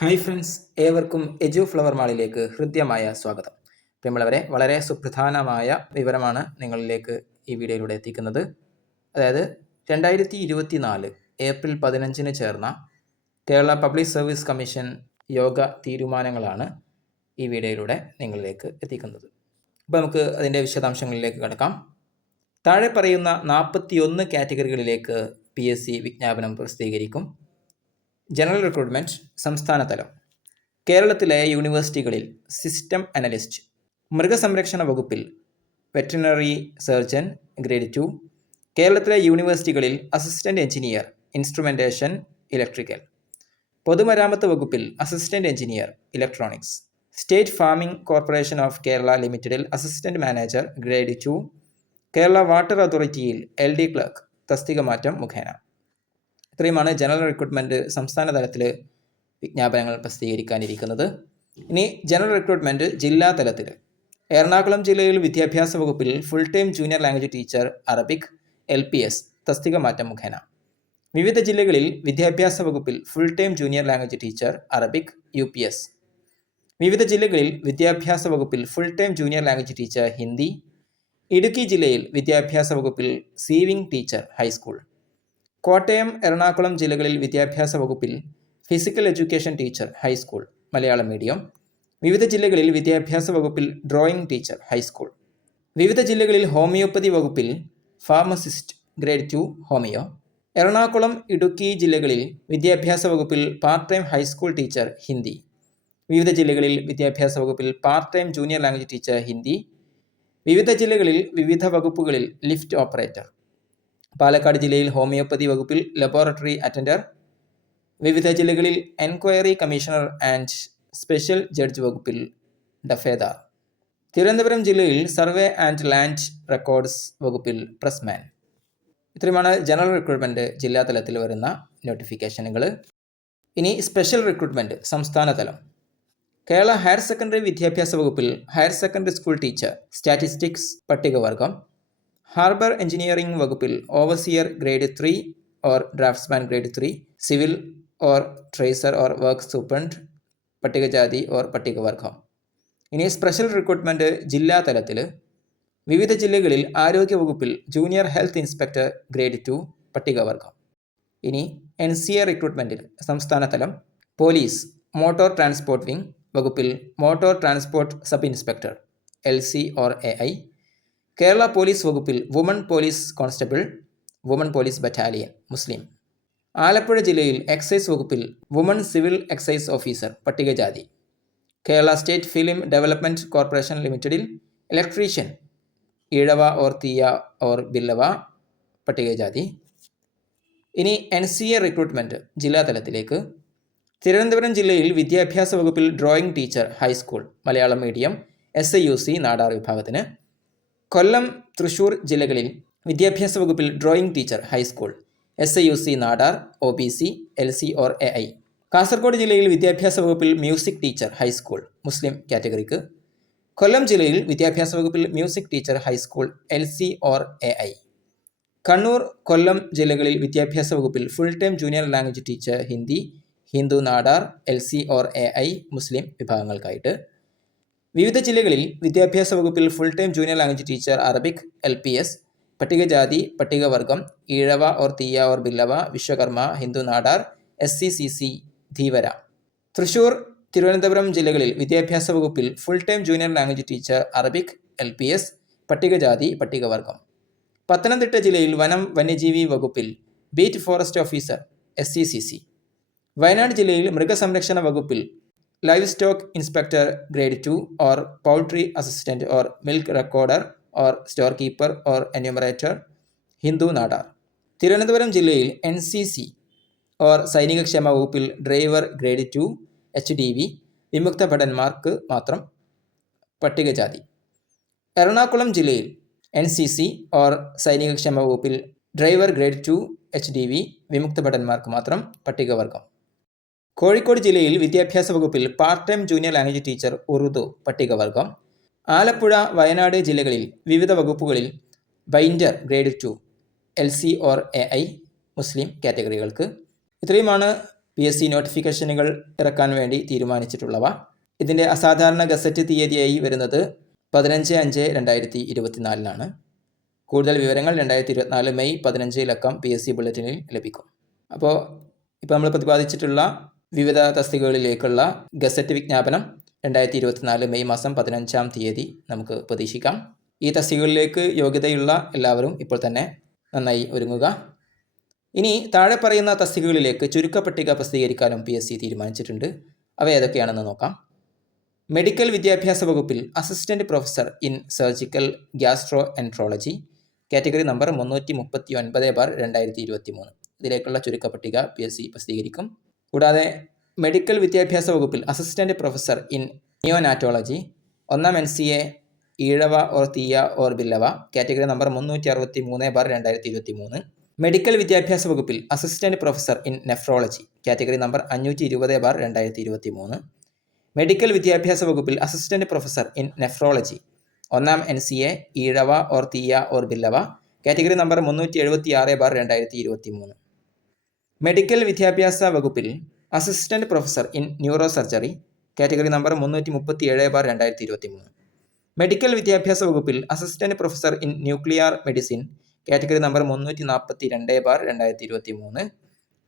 Hi friends ഏവർക്കും എജു flower മാളിലേക്ക് ഹൃദ്യമായ സ്വാഗതം. പ്രിയമുള്ളവരെ വളരെ സുപ്രധാനമായ വിവരമാണ് നിങ്ങളിലേക്ക് ഈ വീഡിയോയിലൂടെ എത്തിക്കുന്നത്. അതായത് രണ്ടായിരത്തി ഇരുപത്തി നാല് ഏപ്രിൽ പതിനഞ്ചിന് ചേർന്ന കേരള പബ്ലിക് സർവീസ് കമ്മീഷൻ യോഗ തീരുമാനങ്ങളാണ് ഈ വീഡിയോയിലൂടെ നിങ്ങളിലേക്ക് എത്തിക്കുന്നത്. അപ്പോൾ നമുക്ക് അതിന്റെ വിശദാംശങ്ങളിലേക്ക് കടക്കാം. താഴെ പറയുന്ന നാൽപ്പത്തിയൊന്ന് കാറ്റഗറികളിലേക്ക് പി എസ് സി വിജ്ഞാപനം പ്രസിദ്ധീകരിക്കും. ജനറൽ റിക്രൂട്ട്മെന്റ് സംസ്ഥാന തലം. കേരളത്തിലെ യൂണിവേഴ്സിറ്റികളിൽ സിസ്റ്റം അനലിസ്റ്റ് മൃഗസംരക്ഷണ വകുപ്പിൽ വെറ്റിനറി സർജൻ ഗ്രേഡ് ടു കേരളത്തിലെ യൂണിവേഴ്സിറ്റികളിൽ അസിസ്റ്റന്റ് എഞ്ചിനീയർ ഇൻസ്ട്രുമെന്റേഷൻ ഇലക്ട്രിക്കൽ പൊതുമരാമത്ത് വകുപ്പിൽ assistant engineer electronics state farming corporation of Kerala ലിമിറ്റഡിൽ assistant manager grade two Kerala water അതോറിറ്റിയിൽ L D clerk തസ്തിക മാറ്റം മുഖേന. ഇത്രയുമാണ് ജനറൽ റിക്രൂട്ട്മെന്റ് സംസ്ഥാന തലത്തിൽ വിജ്ഞാപനങ്ങൾ പ്രസിദ്ധീകരിക്കാനിരിക്കുന്നത്. ഇനി ജനറൽ റിക്രൂട്ട്മെന്റ് ജില്ലാ തലത്തിൽ എറണാകുളം ജില്ലയിൽ വിദ്യാഭ്യാസ വകുപ്പിൽ full time junior language teacher Arabic L P S തസ്തിക മാറ്റം മുഖേന. വിവിധ ജില്ലകളിൽ വിദ്യാഭ്യാസ വകുപ്പിൽ full time junior language teacher Arabic U P S. വിവിധ ജില്ലകളിൽ വിദ്യാഭ്യാസ വകുപ്പിൽ full time junior language teacher Hindi. Idukki ജില്ലയിൽ വിദ്യാഭ്യാസ വകുപ്പിൽ sewing teacher high school Kottayam Ernakulam ജില്ലകളിൽ വിദ്യാഭ്യാസ വകുപ്പിൽ physical education teacher high school Malayalam medium വിവിധ ജില്ലകളിൽ വിദ്യാഭ്യാസ വകുപ്പിൽ ഡ്രോയിങ് ടീച്ചർ ഹൈസ്കൂൾ വിവിധ ജില്ലകളിൽ ഹോമിയോപ്പതി വകുപ്പിൽ pharmacist grade two homoeo Ernakulam Idukki ജില്ലകളിൽ വിദ്യാഭ്യാസ വകുപ്പിൽ part time high school teacher Hindi. വിവിധ ജില്ലകളിൽ വിദ്യാഭ്യാസ വകുപ്പിൽ part time junior language teacher Hindi. വിവിധ ജില്ലകളിൽ വിവിധ വകുപ്പുകളിൽ ലിഫ്റ്റ് ഓപ്പറേറ്റർ പാലക്കാട് ജില്ലയിൽ ഹോമിയോപ്പതി വകുപ്പിൽ ലബോറട്ടറി അറ്റൻഡർ വിവിധ ജില്ലകളിൽ enquiry commissioner and special judge വകുപ്പിൽ ഡഫേദ തിരുവനന്തപുരം ജില്ലയിൽ സർവേ ആൻഡ് ലാൻഡ് റെക്കോർഡ്സ് വകുപ്പിൽ പ്രസ്മാൻ. ഇത്രയുമാണ് ജനറൽ റിക്രൂട്ട്മെന്റ് ജില്ലാ തലത്തിൽ വരുന്ന നോട്ടിഫിക്കേഷനുകൾ ഇനി സ്പെഷ്യൽ റിക്രൂട്ട്മെന്റ് സംസ്ഥാന തലം കേരള ഹയർ സെക്കൻഡറി വിദ്യാഭ്യാസ വകുപ്പിൽ higher secondary school teacher statistics പട്ടികവർഗം harbour engineering വകുപ്പിൽ overseer grade three or draftsman grade three civil or tracer or work superintendent പട്ടികജാതി ഓർ പട്ടികവർഗം. ഇനി സ്പെഷ്യൽ റിക്രൂട്ട്മെന്റ് ജില്ലാ തലത്തിൽ വിവിധ ജില്ലകളിൽ ആരോഗ്യ വകുപ്പിൽ junior health inspector grade two പട്ടികവർഗം. ഇനി എൻ സി എ റിക്രൂട്ട്മെന്റിൽ സംസ്ഥാന തലം പോലീസ് മോട്ടോർ ട്രാൻസ്പോർട്ട് വിംഗ് വകുപ്പിൽ motor transport sub inspector L C or A I Kerala police വകുപ്പിൽ woman police constable woman police battalion Muslim. Alappuzha ജില്ലയിൽ excise വകുപ്പിൽ woman civil excise officer പട്ടികജാതി. Kerala state film development corporation ലിമിറ്റഡിൽ electrician Ezhava or Thiyya or Billava പട്ടികജാതി. ഇനി N C A recruitment ജില്ലാ തലത്തിലേക്ക് തിരുവനന്തപുരം ജില്ലയിൽ വിദ്യാഭ്യാസ വകുപ്പിൽ drawing teacher high school Malayalam medium S I U C Nadar വിഭാഗത്തിന്. കൊല്ലം തൃശൂർ ജില്ലകളിൽ വിദ്യാഭ്യാസ വകുപ്പിൽ drawing teacher high school S I U C Nadar O B C L C or A I Kasaragod ജില്ലയിൽ വിദ്യാഭ്യാസ വകുപ്പിൽ music teacher high school Muslim കാറ്റഗറിക്ക്. Kollam ജില്ലയിൽ വിദ്യാഭ്യാസ വകുപ്പിൽ music teacher high school L C or A I Kannur Kollam ജില്ലകളിൽ വിദ്യാഭ്യാസ വകുപ്പിൽ full time junior language teacher Hindi Hindu Nadar L C or A I Muslim വിഭാഗങ്ങൾക്കായിട്ട്. വിവിധ ജില്ലകളിൽ വിദ്യാഭ്യാസ വകുപ്പിൽ full time junior language teacher Arabic L P S പട്ടികജാതി പട്ടികവർഗം Ezhava or Thiyya or Billava Vishwakarma Hindu Nadar S C C C Dheevara. Thrissur Thiruvananthapuram ജില്ലകളിൽ വിദ്യാഭ്യാസ വകുപ്പിൽ full time junior language teacher Arabic L P S പട്ടികജാതി പട്ടികവർഗം പത്തനംതിട്ട ജില്ലയിൽ വനം വന്യജീവി വകുപ്പിൽ beat forest officer S C C C Wayanad ജില്ലയിൽ മൃഗസംരക്ഷണ വകുപ്പിൽ livestock inspector grade two or poultry assistant or milk recorder or storekeeper or enumerator Hindu Nadar Thiruvananthapuram ജില്ലയിൽ എൻ സി സി ഓർ സൈനികക്ഷേമ വകുപ്പിൽ driver grade two H D V വിമുക്ത ഭടന്മാർക്ക് മാത്രം പട്ടികജാതി. എറണാകുളം ജില്ലയിൽ എൻ സി സി ഓർ സൈനികക്ഷേമ വകുപ്പിൽ driver grade two H D V വിമുക്ത ഭടന്മാർക്ക് മാത്രം പട്ടികവർഗം. കോഴിക്കോട് ജില്ലയിൽ വിദ്യാഭ്യാസ വകുപ്പിൽ part time junior language teacher Urdu പട്ടികവർഗം. Alappuzha Wayanad ജില്ലകളിൽ വിവിധ വകുപ്പുകളിൽ binder grade two L C or A I Muslim കാറ്റഗറികൾക്ക്. ഇത്രയുമാണ് പി എസ് സി നോട്ടിഫിക്കേഷനുകൾ ഇറക്കാൻ വേണ്ടി തീരുമാനിച്ചിട്ടുള്ളവ. ഇതിന്റെ അസാധാരണ ഗസറ്റ് തീയതിയായി വരുന്നത് പതിനഞ്ച് അഞ്ച് രണ്ടായിരത്തി ഇരുപത്തിനാലിനാണ് കൂടുതൽ വിവരങ്ങൾ രണ്ടായിരത്തി ഇരുപത്തിനാല് മെയ് പതിനഞ്ചിലക്കം പി എസ് സി ബുള്ളറ്റിനിൽ ലഭിക്കും. അപ്പോൾ ഇപ്പോൾ നമ്മൾ പ്രതിപാദിച്ചിട്ടുള്ള വിവിധ തസ്തികകളിലേക്കുള്ള ഗസറ്റ് വിജ്ഞാപനം രണ്ടായിരത്തി ഇരുപത്തിനാല് മെയ് മാസം പതിനഞ്ചാം തീയതി നമുക്ക് പ്രതീക്ഷിക്കാം. ഈ തസ്തികകളിലേക്ക് യോഗ്യതയുള്ള എല്ലാവരും ഇപ്പോൾ തന്നെ നന്നായി ഒരുങ്ങുക. ഇനി താഴെ പറയുന്ന തസ്തികകളിലേക്ക് ചുരുക്കപ്പട്ടിക പ്രസിദ്ധീകരിക്കാനും പി എസ് സി തീരുമാനിച്ചിട്ടുണ്ട്. അവ ഏതൊക്കെയാണെന്ന് നോക്കാം. മെഡിക്കൽ വിദ്യാഭ്യാസ വകുപ്പിൽ assistant professor in surgical gastroenterology category number മുന്നൂറ്റി മുപ്പത്തി ഒൻപത് ബാർ രണ്ടായിരത്തി ഇരുപത്തി മൂന്ന് ഇതിലേക്കുള്ള ചുരുക്കപ്പട്ടിക പി എസ് സി പ്രസിദ്ധീകരിക്കും. കൂടാതെ മെഡിക്കൽ വിദ്യാഭ്യാസ വകുപ്പിൽ അസിസ്റ്റന്റ് പ്രൊഫസർ ഇൻ നിയോനാറ്റോളജി ഒന്നാം N C A Ezhava or Thiyya or Billava category number മുന്നൂറ്റി അറുപത്തി മൂന്ന് ബാർ രണ്ടായിരത്തി ഇരുപത്തി മൂന്ന് മെഡിക്കൽ വിദ്യാഭ്യാസ വകുപ്പിൽ assistant professor in nephrology category number അഞ്ഞൂറ്റി ഇരുപത് ബാർ രണ്ടായിരത്തി ഇരുപത്തി മൂന്ന് മെഡിക്കൽ വിദ്യാഭ്യാസ വകുപ്പിൽ അസിസ്റ്റന്റ് പ്രൊഫസർ ഇൻ നെഫ്രോളജി ഒന്നാം N C A Ezhava or Thiyya or Billava category number മുന്നൂറ്റി എഴുപത്തി ആറ് ബാർ രണ്ടായിരത്തി ഇരുപത്തി മൂന്ന് മെഡിക്കൽ വിദ്യാഭ്യാസ വകുപ്പിൽ assistant professor in neuro surgery category number മുന്നൂറ്റി മുപ്പത്തി ഏഴ് ബാർ രണ്ടായിരത്തി ഇരുപത്തി മൂന്ന് മെഡിക്കൽ വിദ്യാഭ്യാസ വകുപ്പിൽ assistant professor in nuclear medicine category number മുന്നൂറ്റി നാൽപ്പത്തി രണ്ട് ബാർ രണ്ടായിരത്തി ഇരുപത്തി മൂന്ന്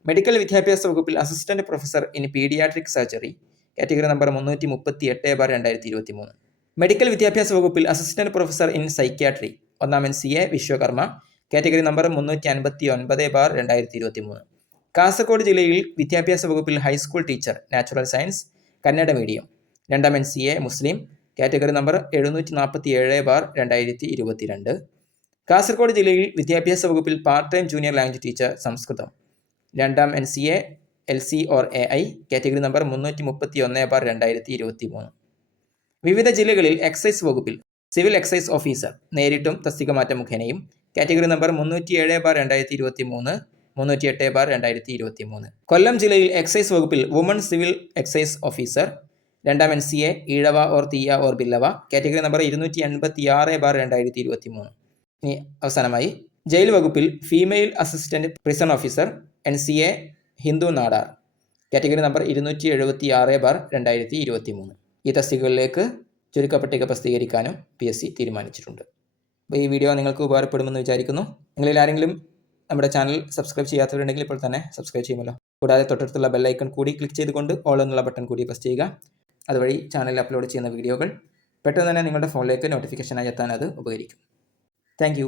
മെഡിക്കൽ വിദ്യാഭ്യാസ വകുപ്പിൽ assistant professor in paediatric surgery category number മുന്നൂറ്റി മുപ്പത്തി എട്ട് ബാർ രണ്ടായിരത്തി ഇരുപത്തി മൂന്ന് മെഡിക്കൽ വിദ്യാഭ്യാസ വകുപ്പിൽ അസിസ്റ്റന്റ് പ്രൊഫസർ ഇൻ സൈക്യാട്രി ഒന്നാമൻ C A Vishwakarma category number മുന്നൂറ്റി അൻപത്തി ഒൻപത് ബാർ രണ്ടായിരത്തി ഇരുപത്തി മൂന്ന് കാസർഗോഡ് ജില്ലയിൽ വിദ്യാഭ്യാസ വകുപ്പിൽ high school teacher natural science Kannada medium. രണ്ടാം N C A Muslim. Category number എഴുന്നൂറ്റി നാൽപ്പത്തി ഏഴ് ബാർ രണ്ടായിരത്തി ഇരുപത്തിരണ്ട് കാസർഗോഡ് ജില്ലയിൽ വിദ്യാഭ്യാസ വകുപ്പിൽ part time junior language teacher Samskritam. രണ്ടാം N C A L C or A I category number മുന്നൂറ്റി മുപ്പത്തി ഒന്ന് ബാർ രണ്ടായിരത്തി ഇരുപത്തി മൂന്ന് വിവിധ ജില്ലകളിൽ എക്സൈസ് വകുപ്പിൽ സിവിൽ എക്സൈസ് ഓഫീസർ നേരിട്ടും തസ്തിക മാറ്റം മുഖേനയും കാറ്റഗറി നമ്പർ മുന്നൂറ്റി ഏഴ് ബാർ രണ്ടായിരത്തി ഇരുപത്തി മൂന്ന് മുന്നൂറ്റി എട്ട് ബാർ രണ്ടായിരത്തി ഇരുപത്തി മൂന്ന് കൊല്ലം ജില്ലയിൽ എക്സൈസ് വകുപ്പിൽ വുമൺ സിവിൽ എക്സൈസ് ഓഫീസർ രണ്ടാം N C A Ezhava or Thiyya or Billava category number ഇരുന്നൂറ്റി എൺപത്തി ആറ് ബാർ രണ്ടായിരത്തി ഇരുപത്തി മൂന്ന് ഇനി അവസാനമായി ജയിൽ വകുപ്പിൽ female assistant prison officer N C A Hindu Nadar category number ഇരുന്നൂറ്റി എഴുപത്തി ആറ് ബാർ രണ്ടായിരത്തി ഇരുപത്തി മൂന്ന് ഈ തസ്തികകളിലേക്ക് ചുരുക്കപ്പട്ടിക പ്രസിദ്ധീകരിക്കാനും പി എസ് സി തീരുമാനിച്ചിട്ടുണ്ട്. അപ്പോൾ ഈ വീഡിയോ നിങ്ങൾക്ക് ഉപകാരപ്പെടുമെന്ന് വിചാരിക്കുന്നു. നിങ്ങളിൽ ആരെങ്കിലും നമ്മുടെ ചാനൽ സബ്സ്ക്രൈബ് ചെയ്യാത്തവരുണ്ടെങ്കിൽ ഇപ്പോൾ തന്നെ സബ്സ്ക്രൈബ് ചെയ്യുമല്ലോ. കൂടാതെ തൊട്ടടുത്തുള്ള ബെല്ലൈക്കൺ കൂടി ക്ലിക്ക് ചെയ്തുകൊണ്ട് ഓൾ എന്നുള്ള ബട്ടൺ കൂടി പ്രസ് ചെയ്യുക. അതുവഴി ചാനലിൽ അപ്ലോഡ് ചെയ്യുന്ന വീഡിയോകൾ പെട്ടെന്ന് തന്നെ നിങ്ങളുടെ ഫോണിലേക്ക് നോട്ടിഫിക്കേഷനായി എത്താൻ അത് ഉപകരിക്കും. താങ്ക്